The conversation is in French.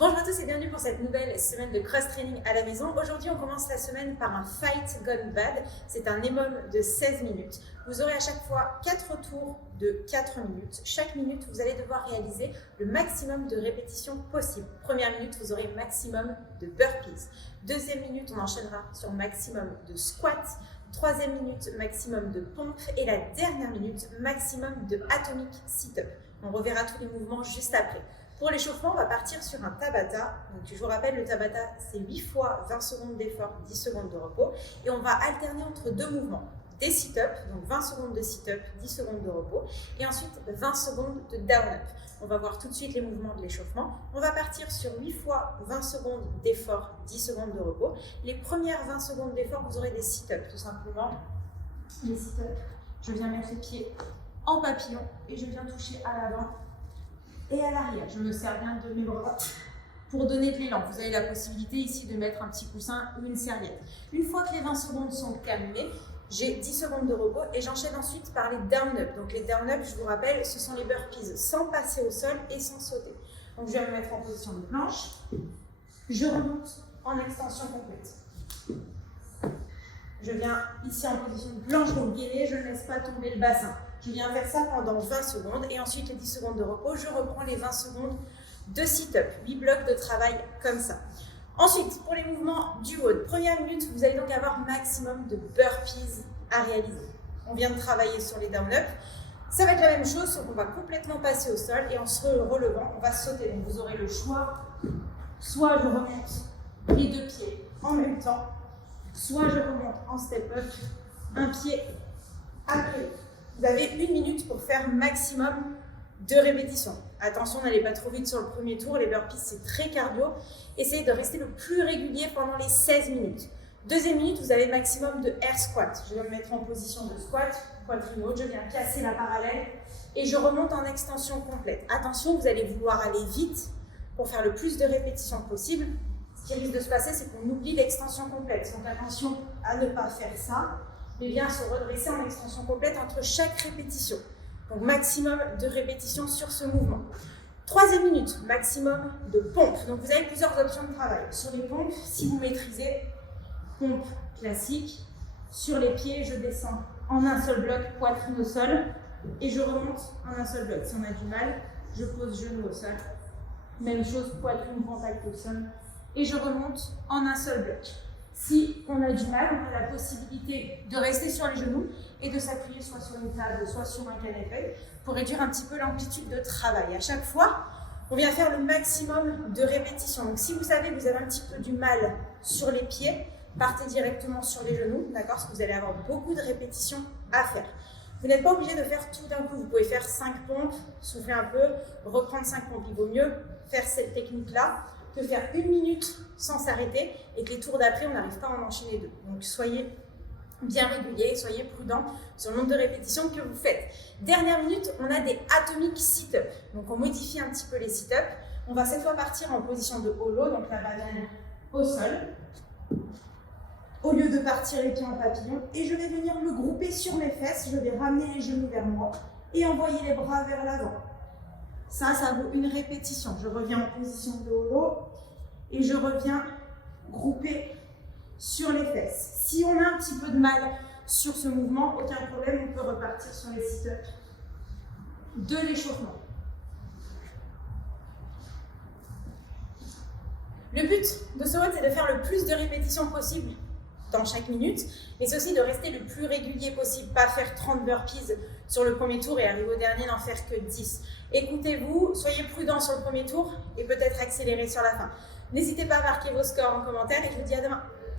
Bonjour à tous et bienvenue pour cette nouvelle semaine de cross-training à la maison. Aujourd'hui, on commence la semaine par un Fight Gone Bad. C'est un EMOM de 16 minutes. Vous aurez à chaque fois 4 tours de 4 minutes. Chaque minute, vous allez devoir réaliser le maximum de répétitions possible. Première minute, vous aurez maximum de burpees. Deuxième minute, on enchaînera sur maximum de squats. Troisième minute, maximum de pompes. Et la dernière minute, maximum de atomic sit-up. On reverra tous les mouvements juste après. Pour l'échauffement, on va partir sur un Tabata. Donc, je vous rappelle, le Tabata, c'est 8 fois 20 secondes d'effort, 10 secondes de repos. Et on va alterner entre deux mouvements. Des sit-up, donc 20 secondes de sit-up, 10 secondes de repos. Et ensuite, 20 secondes de down-up. On va voir tout de suite les mouvements de l'échauffement. On va partir sur 8 fois 20 secondes d'effort, 10 secondes de repos. Les premières 20 secondes d'effort, vous aurez des sit-up, tout simplement. Les sit-up, je viens mettre les pieds en papillon et je viens toucher à l'avant et à l'arrière. Je me sers bien de mes bras pour donner de l'élan. Vous avez la possibilité ici de mettre un petit coussin ou une serviette. Une fois que les 20 secondes sont terminées, j'ai 10 secondes de repos et j'enchaîne ensuite par les down-up. Donc les down-up, je vous rappelle, ce sont les burpees sans passer au sol et sans sauter. Donc je vais me mettre en position de planche. Je remonte en extension complète. Je viens ici en position de planche, donc gainée, je ne laisse pas tomber le bassin. Je viens faire ça pendant 20 secondes et ensuite les 10 secondes de repos, je reprends les 20 secondes de sit-up. 8 blocs de travail comme ça. Ensuite, pour les mouvements du haut, première minute, vous allez donc avoir maximum de burpees à réaliser. On vient de travailler sur les down-up. Ça va être la même chose, sauf qu'on va complètement passer au sol et en se relevant, on va sauter. Donc vous aurez le choix, soit je remonte les deux pieds en même temps, soit je remonte en step-up, un pied après l'autre. Vous avez 1 minute pour faire maximum de répétitions. Attention, n'allez pas trop vite sur le premier tour. Les burpees, c'est très cardio. Essayez de rester le plus régulier pendant les 16 minutes. Deuxième minute, vous avez maximum de air squat. Je vais me mettre en position de squat, poitrine haute. Je viens casser la parallèle et je remonte en extension complète. Attention, vous allez vouloir aller vite pour faire le plus de répétitions possible. Ce qui risque de se passer, c'est qu'on oublie l'extension complète. Donc attention à ne pas faire ça, mais bien se redresser en extension complète entre chaque répétition. Donc maximum de répétitions sur ce mouvement. Troisième minute, maximum de pompes. Donc vous avez plusieurs options de travail. Sur les pompes, si vous maîtrisez, pompe classique. Sur les pieds, je descends en un seul bloc, poitrine au sol, et je remonte en un seul bloc. Si on a du mal, je pose genou au sol. Même chose, poitrine contact au sol, et je remonte en un seul bloc. Si on a du mal, on a la possibilité de rester sur les genoux et de s'appuyer soit sur une table, soit sur un canapé pour réduire un petit peu l'amplitude de travail. À chaque fois, on vient faire le maximum de répétitions. Donc si vous savez que vous avez un petit peu du mal sur les pieds, partez directement sur les genoux, d'accord? Parce que vous allez avoir beaucoup de répétitions à faire. Vous n'êtes pas obligé de faire tout d'un coup. Vous pouvez faire 5 pompes, souffler un peu, reprendre 5 pompes. Il vaut mieux faire cette technique-là que faire 1 minute sans s'arrêter et que les tours d'après, on n'arrive pas à en enchaîner 2. Donc soyez bien réguliers, soyez prudents sur le nombre de répétitions que vous faites. Dernière minute, on a des atomic sit-up. Donc on modifie un petit peu les sit-up. On va cette fois partir en position de holo, donc la banane au sol, au lieu de partir les pieds en papillon. Et je vais venir me grouper sur mes fesses, je vais ramener les genoux vers moi et envoyer les bras vers l'avant. Ça vaut une répétition. Je reviens en position de holo et je reviens grouper sur les fesses. Si on a un petit peu de mal sur ce mouvement, aucun problème, on peut repartir sur les sit-ups de l'échauffement. Le but de ce run, c'est de faire le plus de répétitions possible dans chaque minute, mais c'est aussi de rester le plus régulier possible, pas faire 30 burpees sur le premier tour et arriver au dernier n'en faire que 10. Écoutez-vous, soyez prudents sur le premier tour et peut-être accélérer sur la fin. N'hésitez pas à marquer vos scores en commentaire et je vous dis à demain.